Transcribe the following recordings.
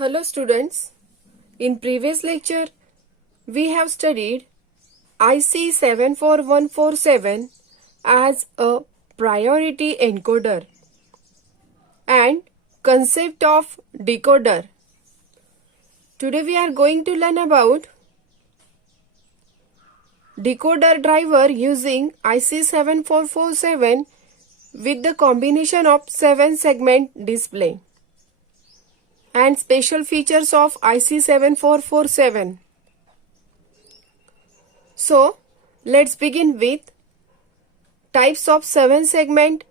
Hello students, in previous lecture we have studied IC 74147 as a priority encoder and concept of decoder. Today we are going to learn about decoder driver using IC 7447 with the combination of 7 segment display and special features of IC 7447. So, let's begin with types of 7 segment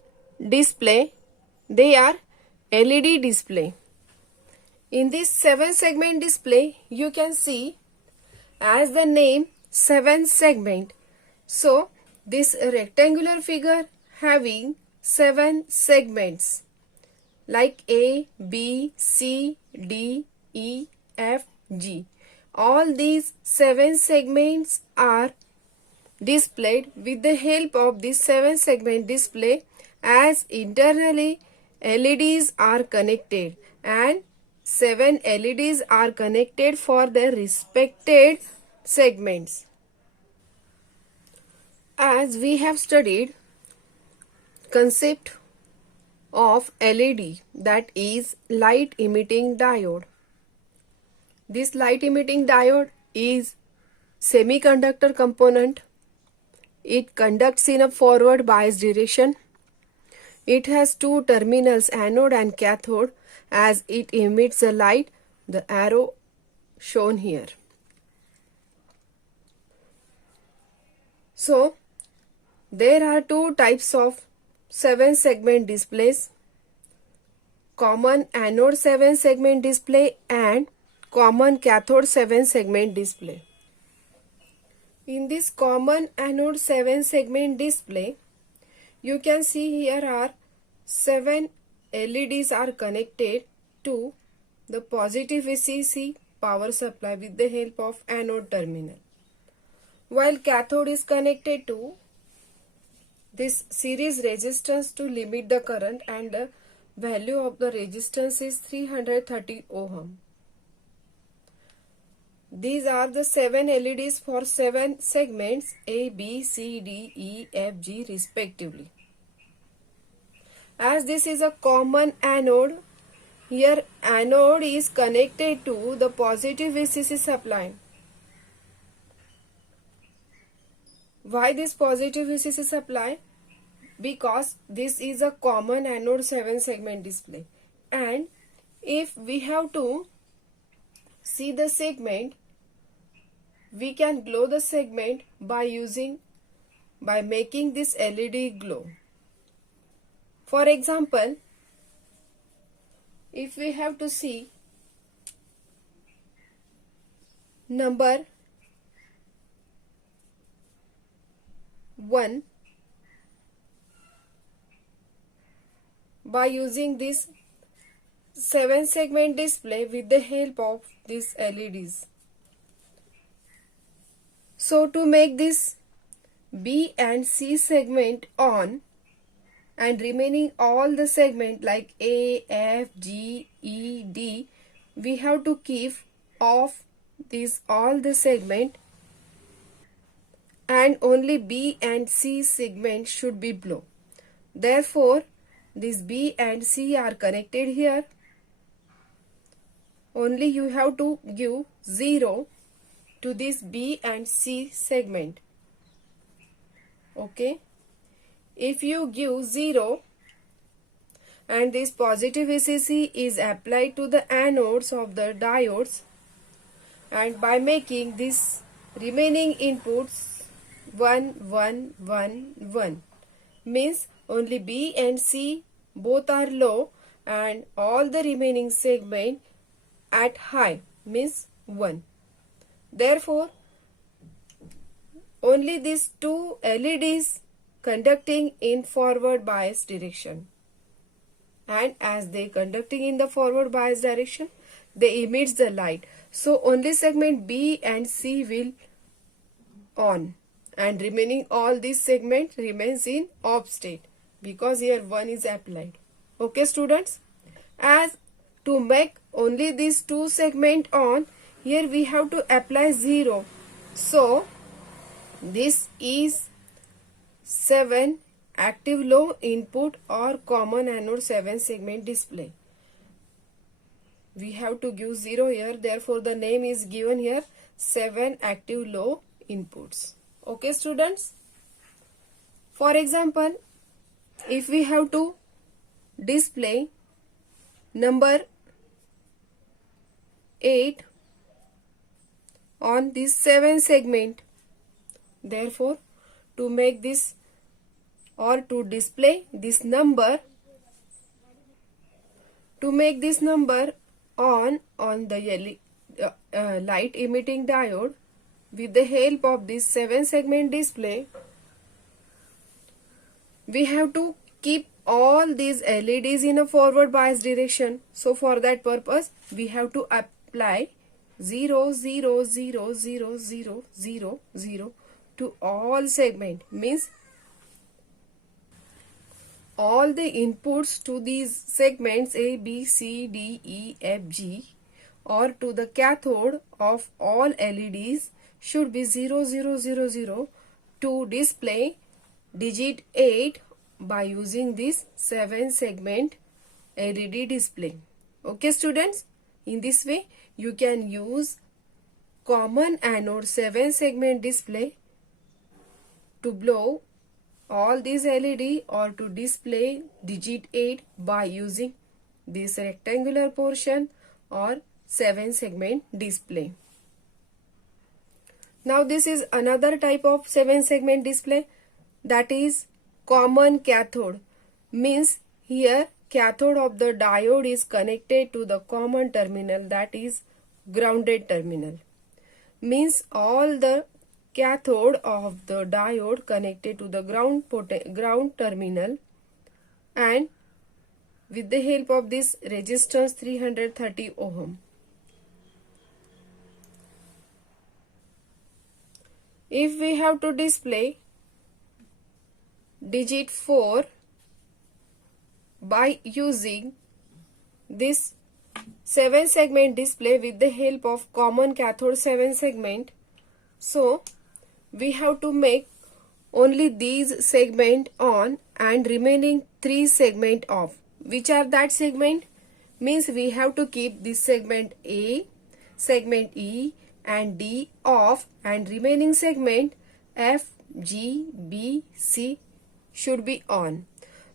display. They are LED display. In this 7 segment display, you can see as the name 7 segment. So, this rectangular figure having 7 segments like A, B, C, D, E, F, G. All these 7 segments are displayed with the help of this 7 segment display, as internally LEDs are connected and 7 LEDs are connected for their respected segments. As we have studied concept of LED, that is light emitting diode. This light emitting diode is semiconductor component. It conducts in a forward bias direction. It has two terminals, anode and cathode, as it emits the light, the arrow shown here. So, there are two types of 7 segment displays: common anode 7 segment display and common cathode 7 segment display. In this common anode 7 segment display, you can see here are 7 LEDs are connected to the positive VCC power supply with the help of anode terminal, while cathode is connected to this series resistance to limit the current, and the value of the resistance is 330 ohm. These are the 7 LEDs for 7 segments A, B, C, D, E, F, G respectively. As this is a common anode, here anode is connected to the positive VCC supply. Why this positive VCC supply? Because this is a common anode 7 segment display, and if we have to see the segment, we can glow the segment by making this LED glow. For example, if we have to see number 1, by using this 7 segment display with the help of these LEDs. So to make this B and C segment on and remaining all the segment like A, F, G, E, D, we have to keep off these all the segment, and only B and C segment should be below. Therefore, these B and C are connected here. Only you have to give 0 to this B and C segment. Okay. If you give 0 and this positive VCC is applied to the anodes of the diodes, and by making this remaining inputs 1, 1, 1, 1, means only B and C both are low and all the remaining segment at high, means 1. Therefore, only these two LEDs conducting in forward bias direction, and as they conducting in the forward bias direction, they emits the light. So only segment B and C will on, and remaining all this segment remains in off state, because here 1 is applied. Okay students, as to make only these two segment on, here we have to apply 0. So this is 7 active low input or common anode 7 segment display. We have to give 0 here, therefore the name is given here 7 active low inputs. Okay students? For example, if we have to display number 8 on this 7 segment, therefore to make this or to display this number, to make this number on the light emitting diode with the help of this 7 segment display, we have to keep all these LEDs in a forward bias direction. So for that purpose we have to apply 0 0 0 0 0 0 0 to all segment, means all the inputs to these segments A, B, C, D, E, F, G or to the cathode of all LEDs should be 0 0 0 0 to display digit 8 by using this 7 segment LED display. Okay students, in this way you can use common anode 7 segment display to blow all these LED or to display digit 8 by using this rectangular portion or 7 segment display. Now this is another type of 7 segment display, that is common cathode, means here cathode of the diode is connected to the common terminal, that is grounded terminal, means all the cathode of the diode connected to the ground terminal, and with the help of this resistance 330 ohm. If we have to display digit 4 by using this 7 segment display with the help of common cathode 7 segment, so we have to make only these segment on and remaining 3 segment off. Which are that segment? Means we have to keep this segment A, segment E and D off, and remaining segment F, G, B, C should be on.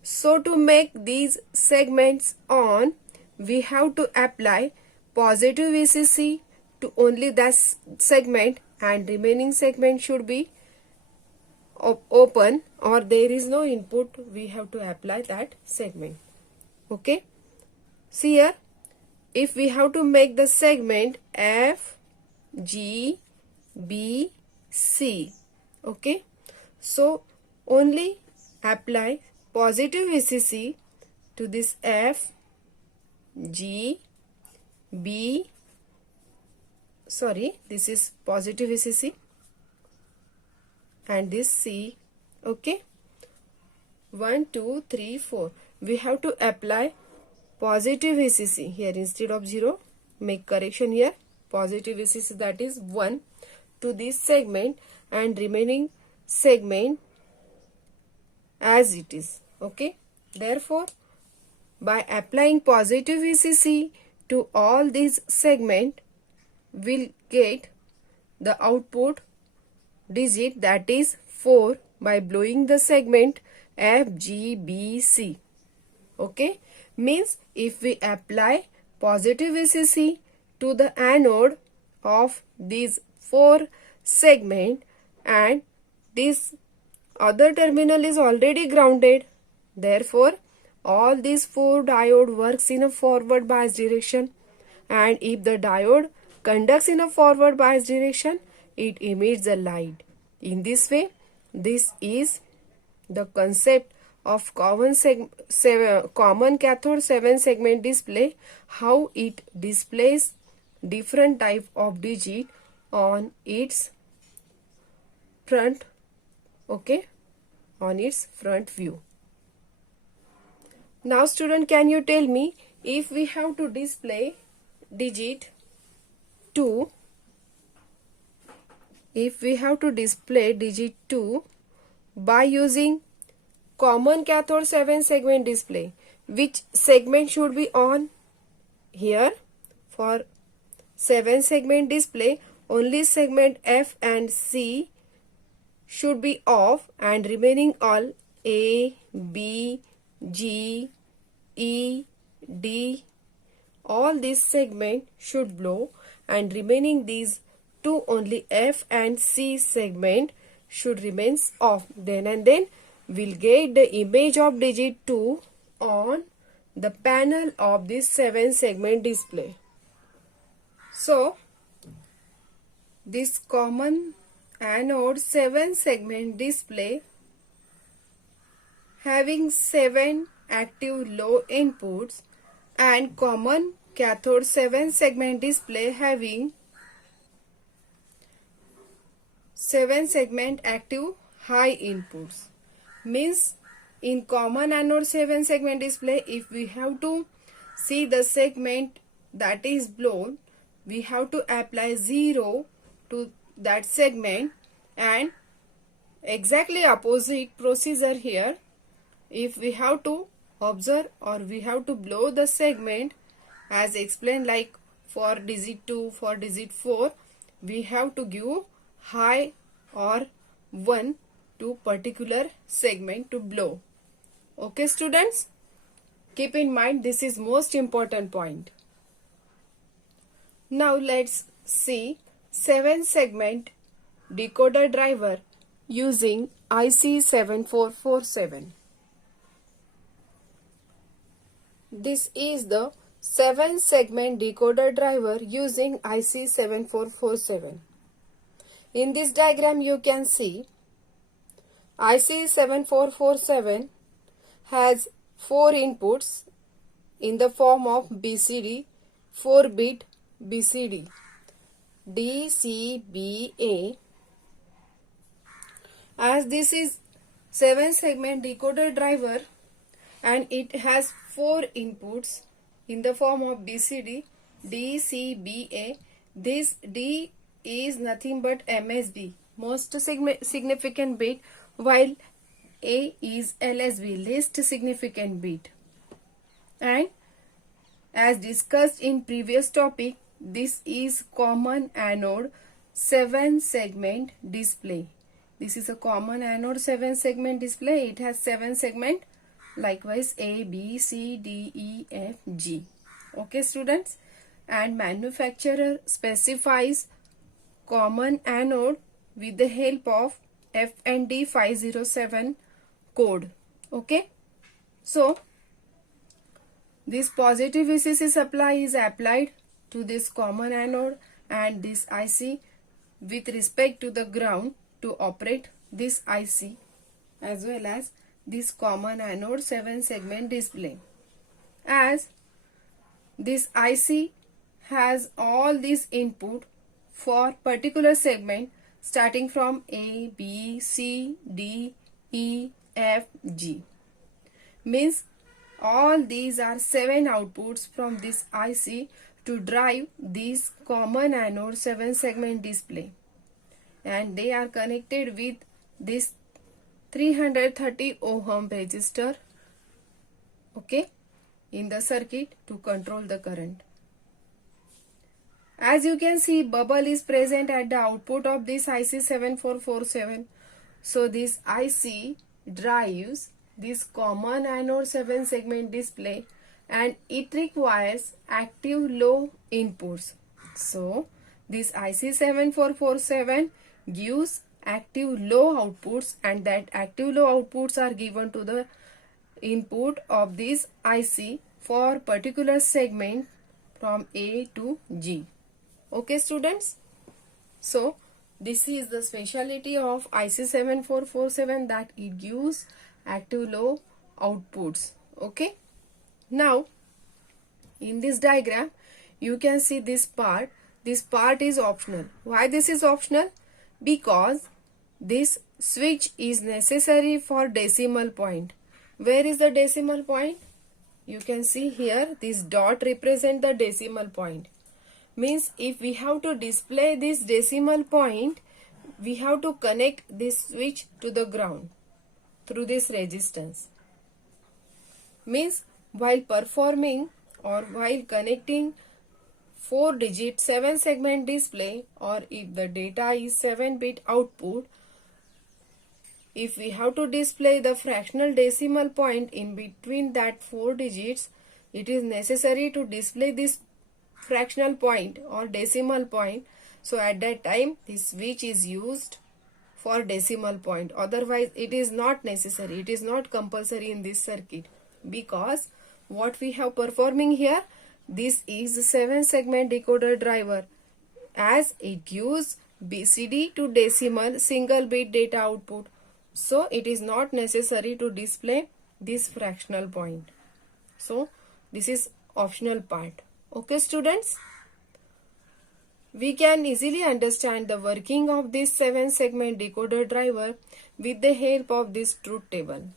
So to make these segments on, we have to apply positive VCC to only that segment, and remaining segment should be open or there is no input, we have to apply that segment. Okay, see here, if we have to make the segment F, G, B, C, okay, so only apply positive VCC to this F, G, B, sorry, this is positive VCC and this C, okay, 1, 2, 3, 4. We have to apply positive VCC here instead of 0. Make correction here. Positive VCC, that is 1 to this segment and remaining segment as it is. Okay. Therefore, by applying positive VCC to all these segment, we'll get the output digit, that is 4, by blowing the segment F, G, B, C. Okay, means if we apply positive VCC to the anode of these 4 segment and this other terminal is already grounded, therefore all these 4 diode works in a forward bias direction, and if the diode conducts in a forward bias direction, it emits the light. In this way, this is the concept of common cathode 7 segment display, how it displays different type of digit on its front, okay, on its front view. Now student, can you tell me, if we have to display digit 2, if we have to display digit 2 by using common cathode 7 segment display, which segment should be on? Here for 7 segment display, only segment F and C should be off and remaining all A, B, G, E, D, all these segment should blow, and remaining these two only F and C segment should remains off. Then and then we'll get the image of digit 2 on the panel of this 7 segment display. So this common anode 7 segment display having 7 active low inputs and common cathode 7 segment display having 7 segment active high inputs. Means in common anode 7 segment display, if we have to see the segment that is blown, we have to apply 0 to that segment, and exactly opposite procedure here. If we have to observe or we have to blow the segment as explained, like for digit 2, for digit 4, we have to give high or 1 to particular segment to blow. Okay students, keep in mind this is most important point. Now let's see 7 segment decoder driver using IC 7447. This is the 7 segment decoder driver using IC 7447. In this diagram you can see IC 7447 has 4 inputs in the form of BCD, 4-bit BCD, DCBA. As this is 7 segment decoder driver and it has 4 inputs in the form of BCD, DCBA, this D is nothing but MSB, most significant bit, while A is LSB, least significant bit. And as discussed in previous topic, this is common anode 7 segment display. This is a common anode 7 segment display. It has 7 segment, likewise A, B, C, D, E, F, G. Okay students, and manufacturer specifies common anode with the help of FND 507 code. Okay, so this positive VCC supply is applied to this common anode and this IC with respect to the ground to operate this IC as well as this common anode 7 segment display. As this IC has all these input for particular segment starting from A, B, C, D, E, F, G. Means all these are 7 outputs from this IC to drive this common anode 7 segment display, and they are connected with this 330 ohm resistor, okay, in the circuit to control the current. As you can see, bubble is present at the output of this IC 7447. So this IC drives this common anode 7 segment display and it requires active low inputs. So this IC 7447 gives active low outputs, and that active low outputs are given to the input of this IC for particular segment from A to G. Okay students, so this is the speciality of IC 7447, that it gives active low outputs. Okay, now in this diagram you can see this part is optional. Why this is optional? Because this switch is necessary for decimal point. Where is the decimal point? You can see here this dot represent the decimal point. Means if we have to display this decimal point, we have to connect this switch to the ground through this resistance. Means while performing or while connecting 4-digit 7-segment display, or if the data is 7-bit output, if we have to display the fractional decimal point in between that 4 digits, it is necessary to display this fractional point or decimal point. So at that time this switch is used for decimal point. Otherwise it is not necessary, it is not compulsory in this circuit, because what we have performing here, this is 7-segment decoder driver, as it gives BCD to decimal single bit data output. So it is not necessary to display this fractional point. So this is optional part. Okay students, we can easily understand the working of this 7-segment decoder driver with the help of this truth table.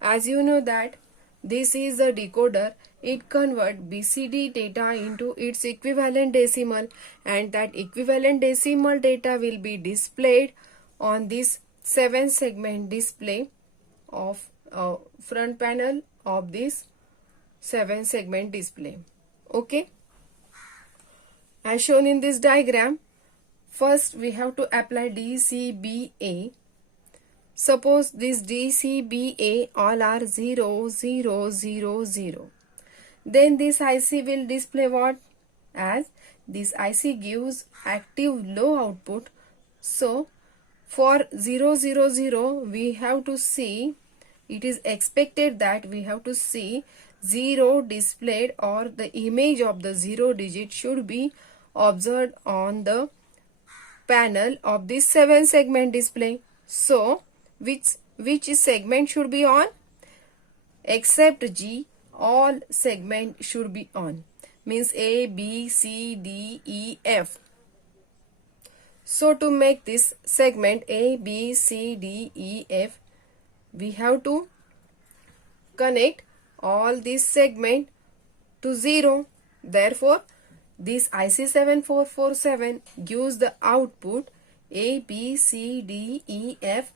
As you know that this is a decoder, it converts BCD data into its equivalent decimal, and that equivalent decimal data will be displayed on this 7-segment display of front panel of this 7-segment display. Okay, as shown in this diagram, first we have to apply DCBA. Suppose this DCBA all are 0, 0, 0, 0. Then this IC will display what? As this IC gives active low output. So for 0, 0, 0, we have to see, it is expected that we have to see 0 displayed, or the image of the 0 digit should be observed on the panel of this 7-segment display. So which segment should be on? Except G, all segment should be on. Means A, B, C, D, E, F. So to make this segment A, B, C, D, E, F, we have to connect all these segment to 0. Therefore, this IC7447 gives the output A, B, C, D, E, F,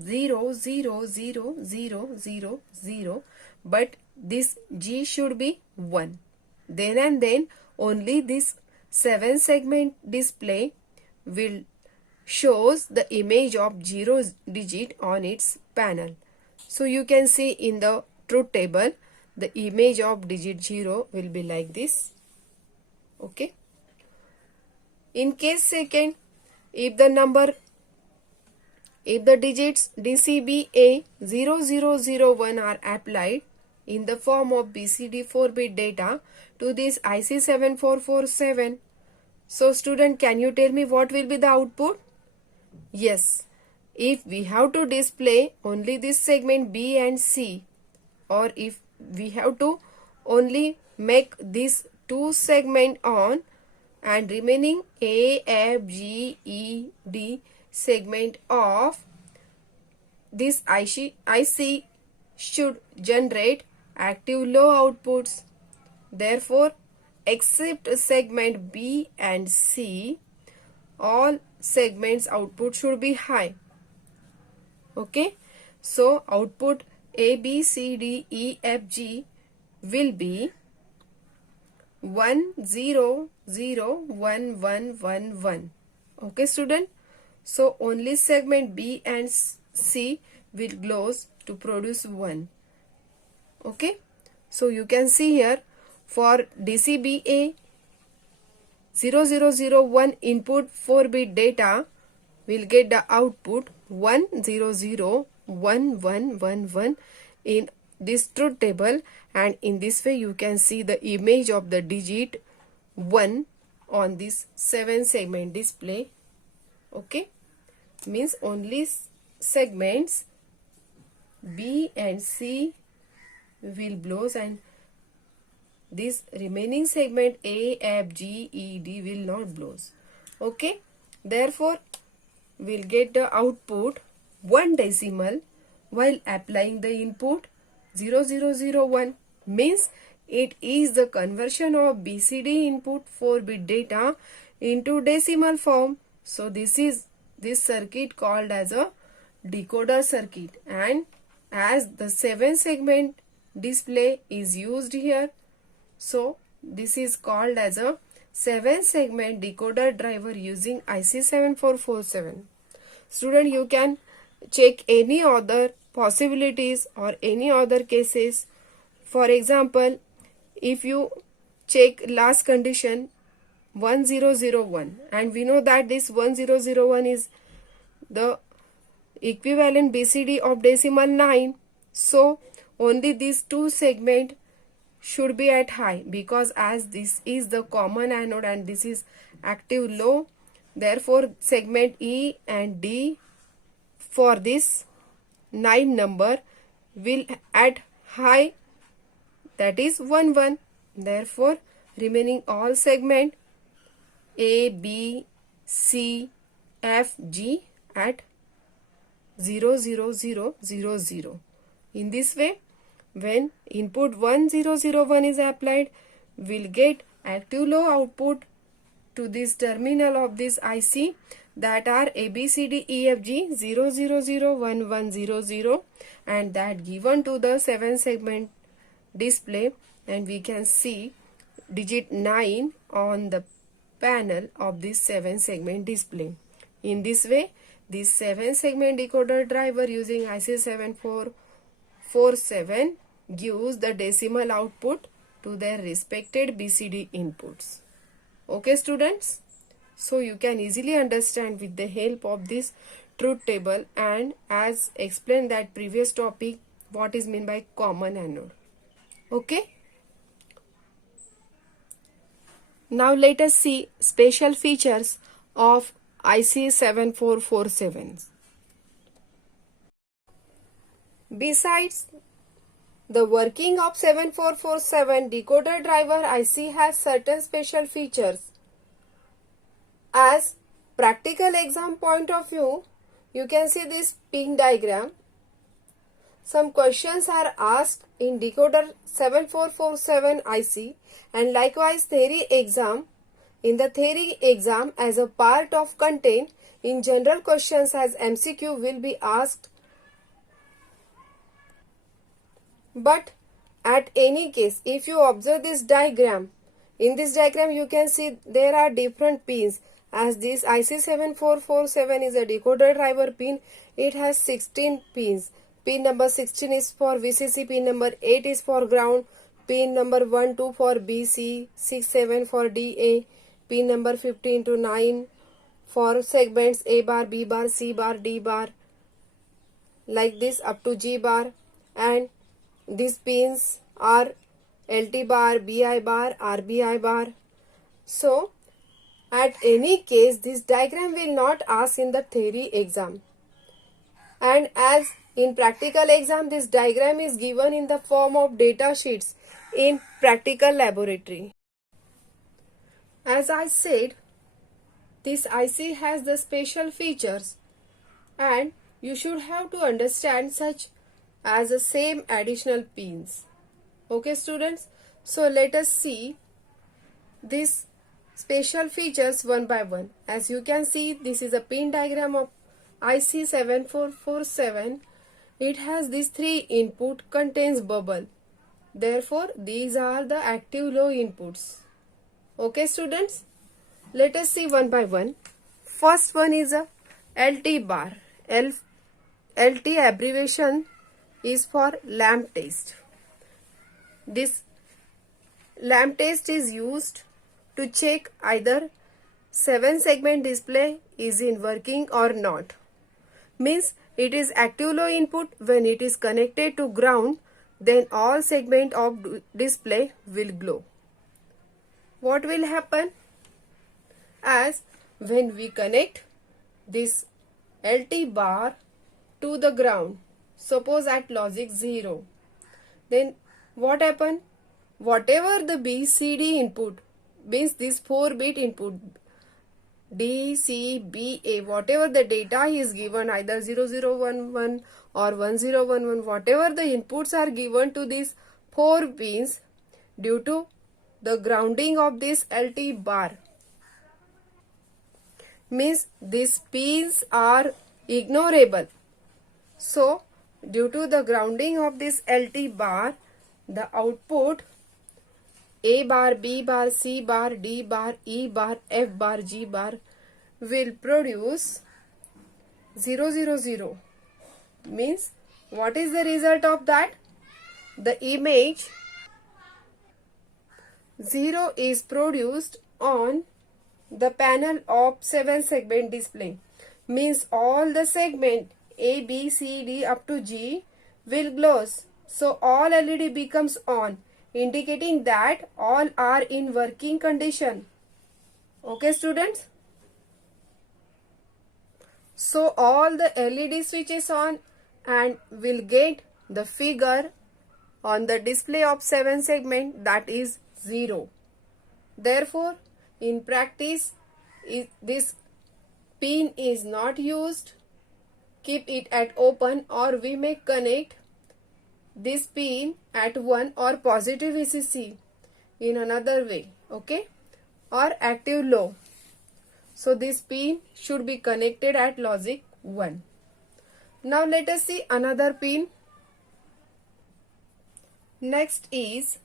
0, 0, 0, 0, 0, 0. But this G should be 1. Then and then only this 7-segment display will shows the image of 0 digit on its panel. So you can see in the truth table, the image of digit 0 will be like this. Okay. In case second, if the digits DCBA 0001 are applied in the form of BCD 4-bit data to this IC7447, so student, can you tell me what will be the output? Yes, if we have to display only this segment B and C, or if we have to only make this 2 segment on and remaining A, F, G, E, D segment off, this IC should generate active low outputs. Therefore, except segment B and C, all segments output should be high. Okay, so output A, B, C, D, E, F, G will be 1, 0, 0, 1, 1, 1, 1. Okay student, so only segment B and C will close to produce 1. Okay, so you can see here for DCBA 0001 input 4-bit data will get the output 1001111 in this truth table, and in this way you can see the image of the digit 1 on this 7-segment display. Okay, means only segments B and C will blows, and this remaining segment A, F, G, E, D will not blows. Okay, therefore we'll get the output 1 decimal while applying the input 0001. Means it is the conversion of BCD input 4-bit data into decimal form. So this is this circuit called as a decoder circuit, and as the 7-segment display is used here, so this is called as a 7-segment decoder driver using IC 7447. Student, you can check any other possibilities or any other cases. For example, if you check last condition 1001, and we know that this 1001 is the equivalent BCD of decimal 9, so only these two segment should be at high, because as this is the common anode and this is active low, therefore segment E and D for this 9 number will at high, that is 1 1. Therefore remaining all segment A, B, C, F, G at 0 0 0 0 0. In this way, when input 1001 is applied, we'll get active low output to this terminal of this IC, that are ABCDEFG 0 0 0 1 1 0 0, and that given to the 7-segment display, and we can see digit 9 on the panel of this 7-segment display. In this way, this 7-segment decoder driver using IC 7447 gives the decimal output to their respected BCD inputs. Okay students, so you can easily understand with the help of this truth table, and as explained that previous topic, what is meant by common anode. Okay, now let us see special features of IC 7447. Besides the working of 7447, decoder driver IC has certain special features. As practical exam point of view, you can see this pin diagram. Some questions are asked in decoder 7447 IC, and likewise theory exam. In the theory exam, as a part of content, in general questions as MCQ will be asked. But at any case, if you observe this diagram, in this diagram you can see there are different pins. As this IC 7447 is a decoder driver pin, it has 16 pins. Pin number 16 is for VCC, pin number 8 is for ground, pin number 1 2 for BC, 6 7 for DA, pin number 15 to 9 for segments A bar, B bar, C bar, D bar, like this up to G bar, and these pins are LT bar, BI bar, RBI bar. So at any case, this diagram will not ask in the theory exam, and as in practical exam, this diagram is given in the form of data sheets in practical laboratory. As I said, this IC has the special features, and you should have to understand such as the same additional pins. Okay students, so let us see these special features one by one. As you can see, this is a pin diagram of IC 7447. It has these 3 input, contains bubble. Therefore, these are the active low inputs. Okay students, let us see one by one. First one is a LT bar. LT abbreviation is for lamp test. This lamp test is used to check either 7-segment display is in working or not. Means it is active low input. When it is connected to ground, then all segment of display will glow. What will happen? As when we connect this LT bar to the ground, suppose at logic 0, then what happen? Whatever the BCD input, means this 4-bit input D, C, B, A, whatever the data is given, either 0011 or 1011, whatever the inputs are given to this 4 pins due to the grounding of this LT bar. Means these pins are ignorable. So due to the grounding of this LT bar, the output A bar, B bar, C bar, D bar, E bar, F bar, G bar will produce 0 0 0. Means what is the result of that? The image 0 is produced on the panel of 7 segment display. Means all the segment A, B, C, D up to G will glows. So all LED becomes on, indicating that all are in working condition. Okay students? So all the LED switches on and will get the figure on the display of 7 segment, that is 0. Therefore, in practice, this pin is not used. Keep it at open, or we may connect this pin at 1 or positive VCC in another way, okay, or active low. So this pin should be connected at logic 1. Now let us see another pin. Next is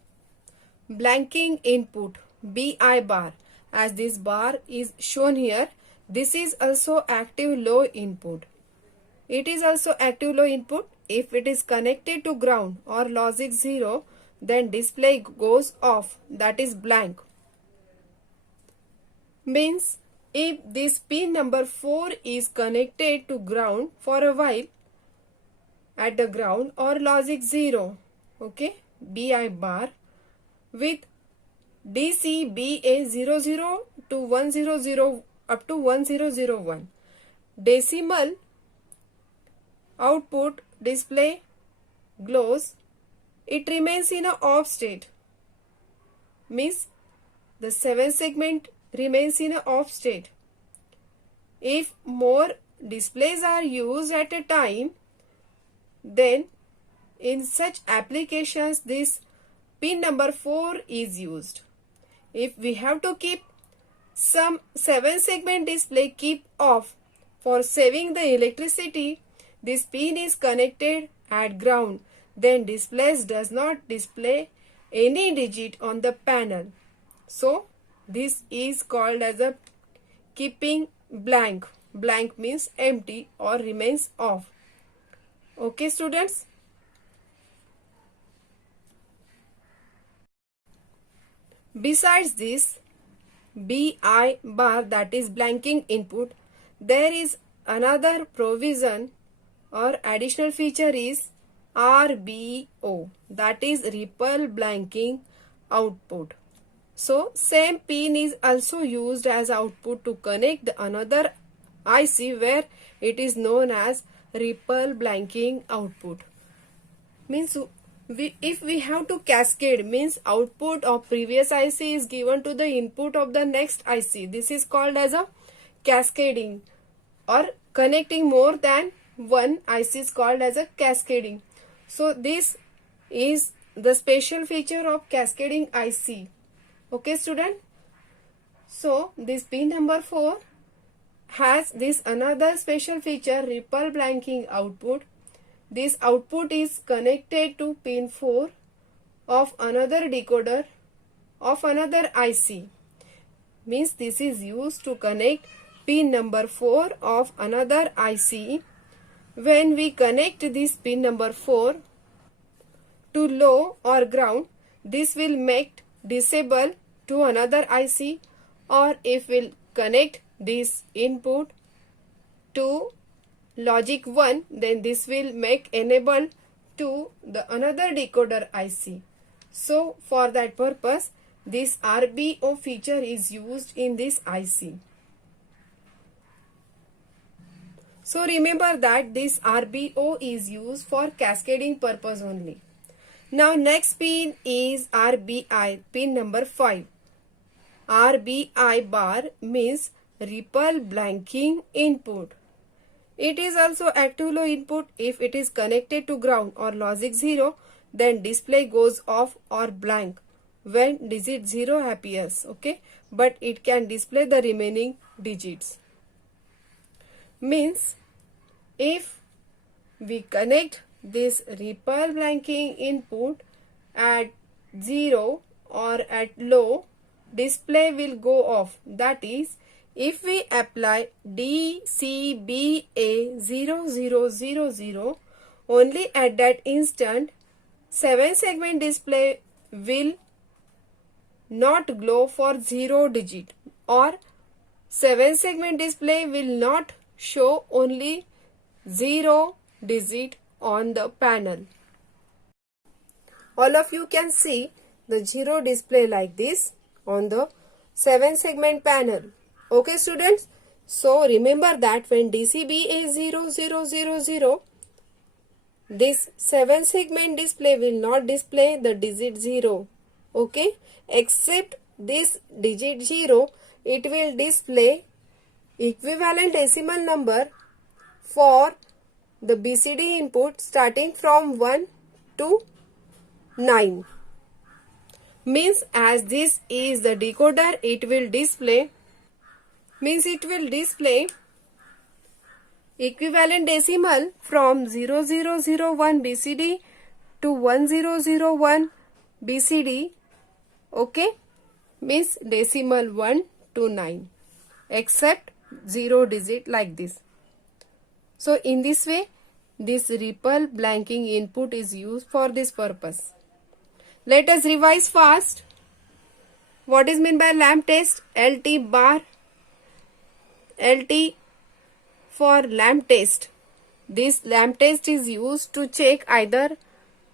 blanking input, BI bar. As this bar is shown here, this is also active low input. It is also active low input. If it is connected to ground or logic 0, then display goes off, that is blank. Means if this pin number 4 is connected to ground for a while at the ground or logic 0, okay, BI bar with DC BA00 to 100 up to 1001, decimal output display glows, it remains in a off state. Means the 7 segment remains in a off state. If more displays are used at a time, then in such applications this pin number 4 is used. If we have to keep some 7 segment display keep off for saving the electricity, this pin is connected at ground, then displays does not display any digit on the panel. So this is called as a keeping blank. Blank means empty or remains off. Okay students? Besides this BI bar, that is blanking input, there is another provision or additional feature is RBO, that is ripple blanking output. So same pin is also used as output to connect another IC where it is known as ripple blanking output. Means if we have to cascade, means output of previous IC is given to the input of the next IC. This is called as a cascading, or connecting more than one IC is called as a cascading. So this is the special feature of cascading IC. Okay student? So this pin number 4 has this another special feature, ripple blanking output. This output is connected to pin 4 of another decoder of another IC. Means this is used to connect pin number 4 of another IC. When we connect this pin number 4 to low or ground, this will make disable to another IC, or if we'll connect this input to logic 1, then this will make enable to the another decoder IC. So for that purpose, this RBO feature is used in this IC. So remember that this RBO is used for cascading purpose only. Now next pin is RBI, pin number 5. RBI bar means ripple blanking input. It is also active low input. If it is connected to ground or logic 0, then display goes off or blank when digit 0 appears, okay, but it can display the remaining digits. Means if we connect this ripple blanking input at 0 or at low, display will go off. That is, if we apply DCBA0000, only at that instant 7 segment display will not glow for 0 digit, or 7 segment display will not show only 0 digit on the panel. All of you can see the 0 display like this on the 7 segment panel. Okay students, so remember that when DCBA0000, this 7 segment display will not display the digit 0, okay, except this digit 0, it will display equivalent decimal number for the BCD input starting from 1 to 9. Means as this is the decoder, it will display equivalent decimal from 0001 BCD to 1001 BCD, okay, means decimal 1 to 9 except 0 digit like this. So in this way, this ripple blanking input is used for this purpose. Let us revise fast. What is meant by lamp test? LT bar. LT for lamp test. This lamp test is used to check either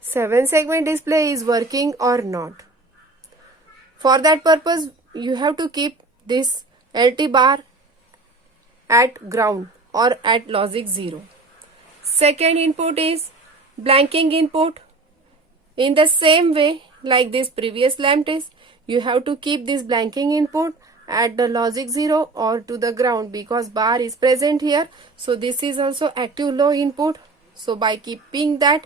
7 segment display is working or not. For that purpose, you have to keep this LT bar at ground or at logic 0. Second input is blanking input. In the same way like this previous lamp test, you have to keep this blanking input at the logic 0 or to the ground because bar is present here. So this is also active low input. So by keeping that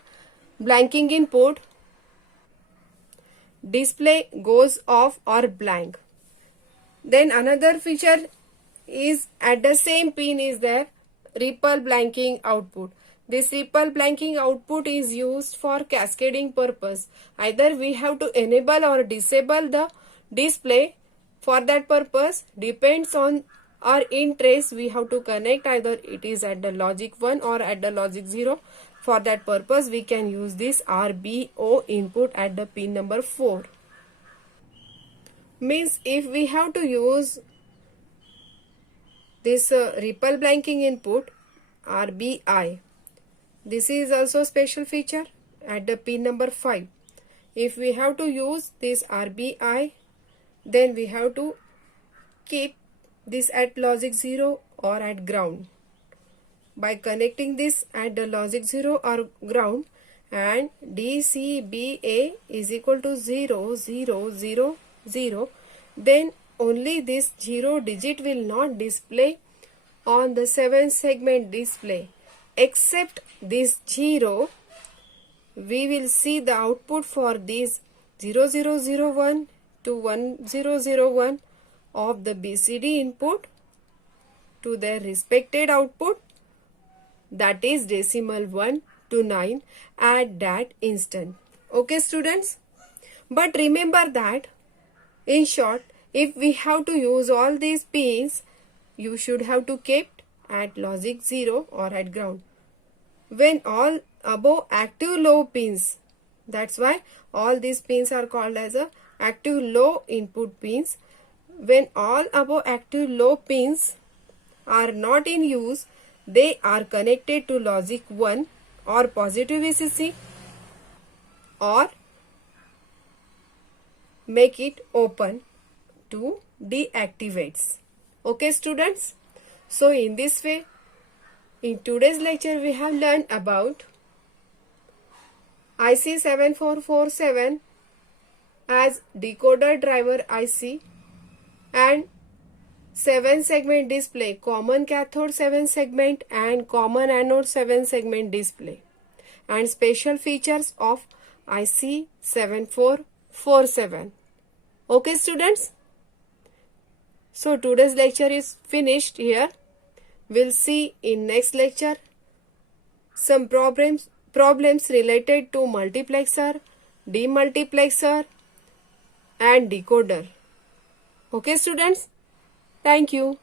blanking input, display goes off or blank. Then another feature is at the same pin is there ripple blanking output. This ripple blanking output is used for cascading purpose. Either we have to enable or disable the display. For that purpose, depends on our interest, we have to connect either it is at the logic 1 or at the logic 0. For that purpose, we can use this RBO input at the pin number 4. Means if we have to use this ripple blanking input RBI, this is also special feature at the pin number 5. If we have to use this RBI, then we have to keep this at logic 0 or at ground. By connecting this at the logic 0 or ground and DCBA is equal to 0, 0, 0, 0, then only this 0 digit will not display on the 7 segment display. Except this 0, we will see the output for this 0001 to 1001 of the BCD input to their respected output, that is decimal 1 to 9 at that instant. Okay students, but remember that in short, if we have to use all these pins, you should have to keep at logic 0 or at ground. When all above active low pins, that's why all these pins are called as a active low input pins. When all above active low pins are not in use, they are connected to logic 1 or positive VCC or make it open to deactivates. Okay students, so in this way, in today's lecture we have learned about IC 7447 as decoder driver IC and 7 segment display, common cathode 7 segment and common anode 7 segment display, and special features of IC 7447. Okay students? So today's lecture is finished here. We'll see in next lecture some problems related to multiplexer, demultiplexer and decoder. Okay students? Thank you.